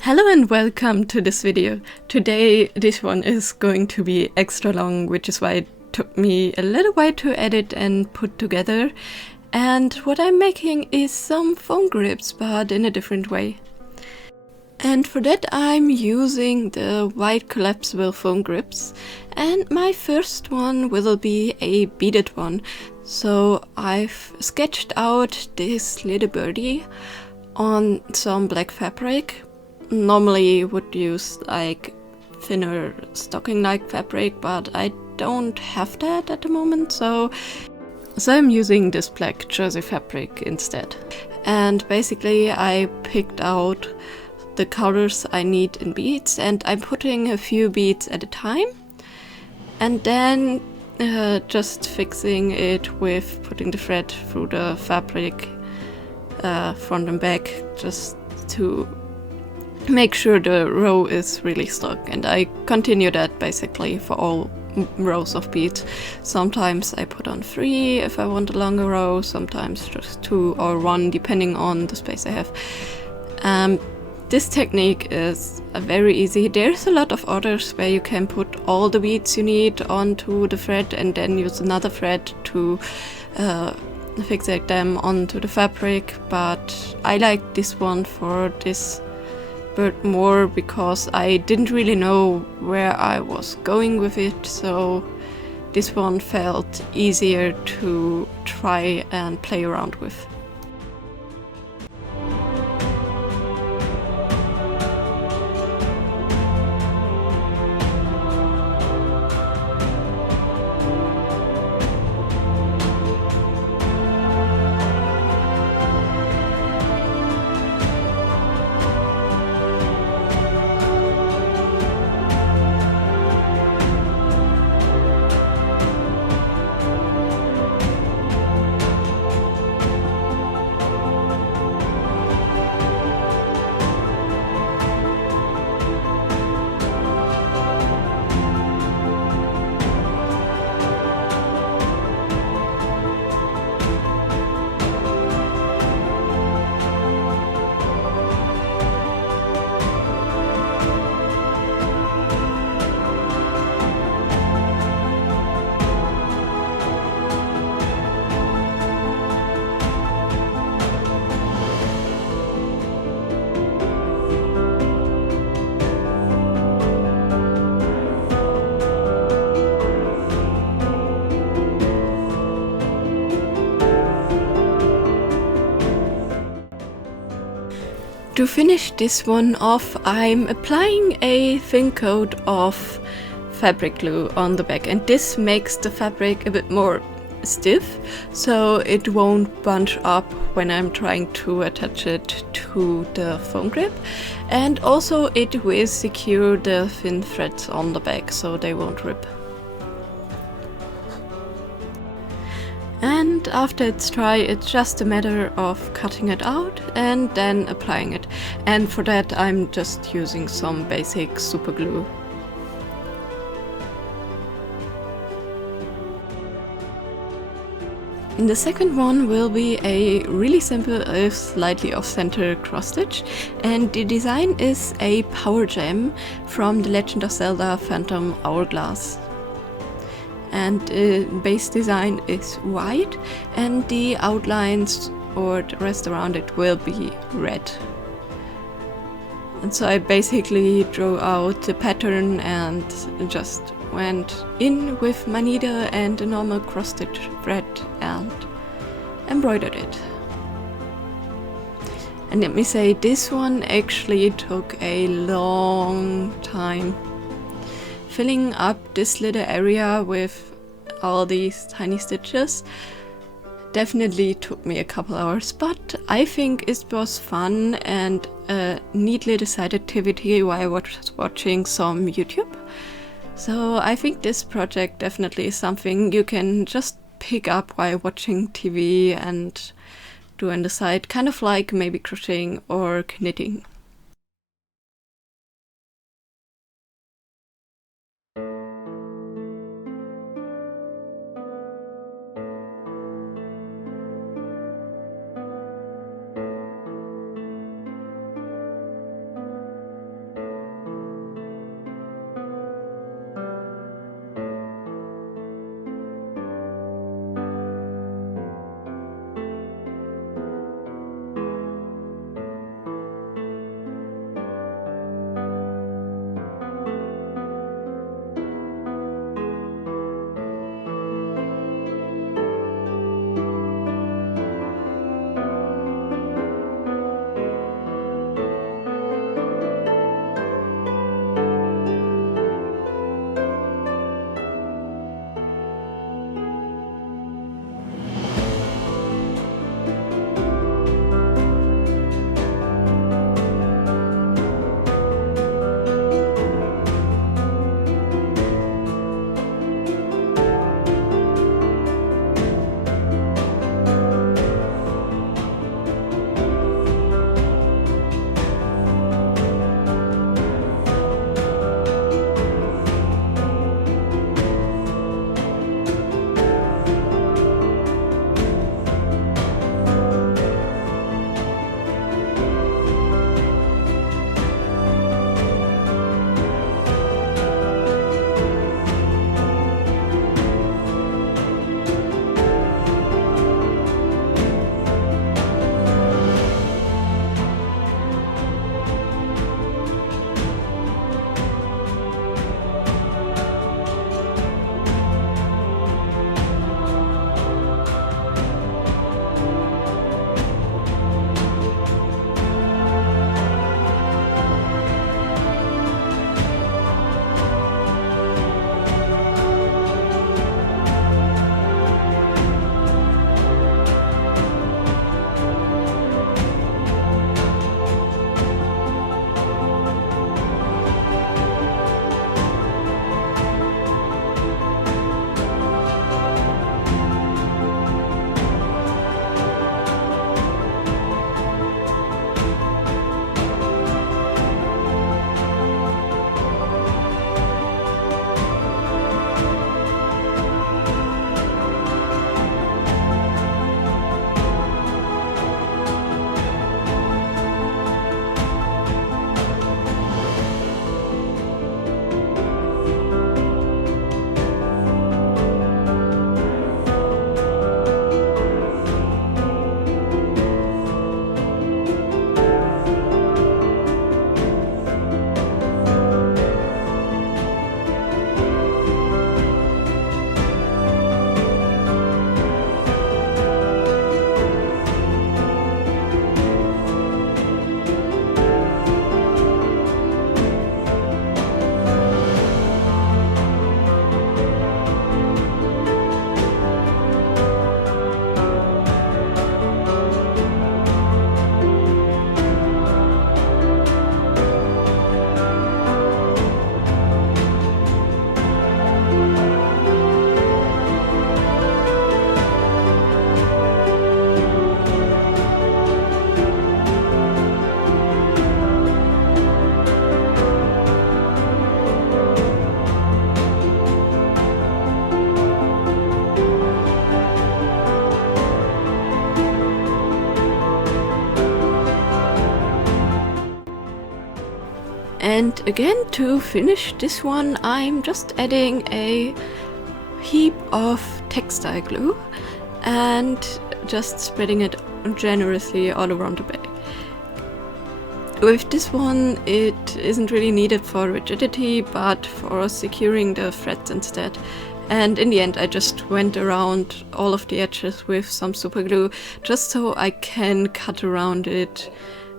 Hello and welcome to this video. Today this one is going to be extra long, which is why it took me a little while to edit and put together. And what I'm making is some phone grips, but in a different way. And for that I'm using the white collapsible phone grips, and my first one will be a beaded one. So I've sketched out this little birdie on some black fabric. Normally would use like thinner stocking-like fabric, but I don't have that at the moment, so I'm using this black jersey fabric instead. And basically I picked out the colors I need in beads, and I'm putting a few beads at a time, and then just fixing it with putting the thread through the fabric front and back, just to make sure the row is really stuck. And I continue that basically for all rows of beads. Sometimes I put on 3 if I want a longer row, sometimes just 2 or 1 depending on the space I have. This technique is very easy. There's a lot of others where you can put all the beads you need onto the thread and then use another thread to fixate them onto the fabric, but I like this one for this bird more because I didn't really know where I was going with it, so this one felt easier to try and play around with. To finish this one off, I'm applying a thin coat of fabric glue on the back, and this makes the fabric a bit more stiff, so it won't bunch up when I'm trying to attach it to the foam grip, and also it will secure the thin threads on the back so they won't rip. And after it's dry, it's just a matter of cutting it out and then applying it. And for that I'm just using some basic super glue. And the second one will be a really simple, if slightly off-center cross stitch, and the design is a power gem from The Legend of Zelda Phantom Hourglass. And the base design is white, and the outlines or the rest around it will be red. And so I basically drew out the pattern and just went in with my needle and a normal cross stitch thread and embroidered it. And let me say, this one actually took a long time. Filling up this little area with all these tiny stitches definitely took me a couple hours, but I think it was fun and a neat little side activity while I was watching some YouTube. So I think this project definitely is something you can just pick up while watching TV and do on the side, kind of like maybe crocheting or knitting. And again, to finish this one, I'm just adding a heap of textile glue and just spreading it generously all around the bag. With this one, it isn't really needed for rigidity, but for securing the threads instead. And in the end, I just went around all of the edges with some super glue, just so I can cut around it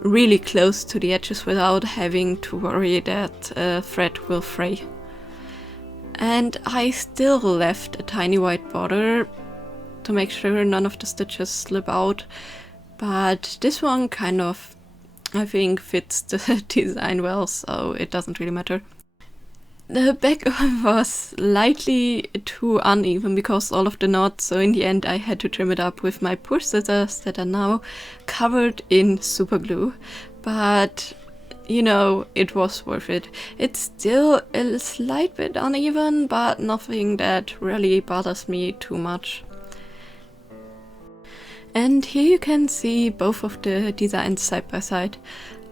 really close to the edges without having to worry that a thread will fray. And I still left a tiny white border to make sure none of the stitches slip out, but this one kind of, I think, fits the design well, so it doesn't really matter. The back was slightly too uneven because all of the knots, so in the end I had to trim it up with my push scissors that are now covered in super glue. But you know, it was worth it. It's still a slight bit uneven, but nothing that really bothers me too much. And here you can see both of the designs side by side.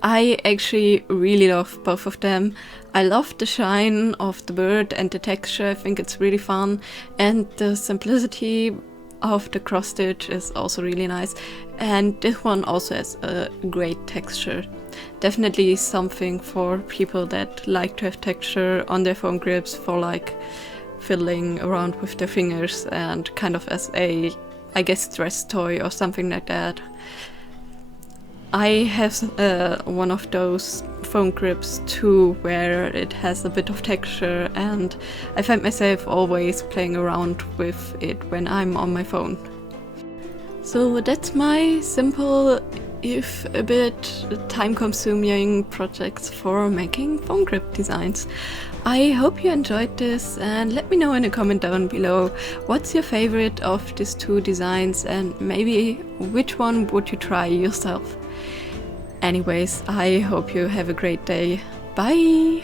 I actually really love both of them. I love the shine of the bird and the texture, I think it's really fun, and the simplicity of the cross stitch is also really nice, and this one also has a great texture. Definitely something for people that like to have texture on their foam grips for like fiddling around with their fingers and kind of as a, I guess, dress toy or something like that. I have one of those foam grips too, where it has a bit of texture, and I find myself always playing around with it when I'm on my phone. So that's my simple, if a bit time-consuming projects for making foam grip designs. I hope you enjoyed this, and let me know in a comment down below what's your favorite of these two designs, and maybe which one would you try yourself. Anyways, I hope you have a great day. Bye!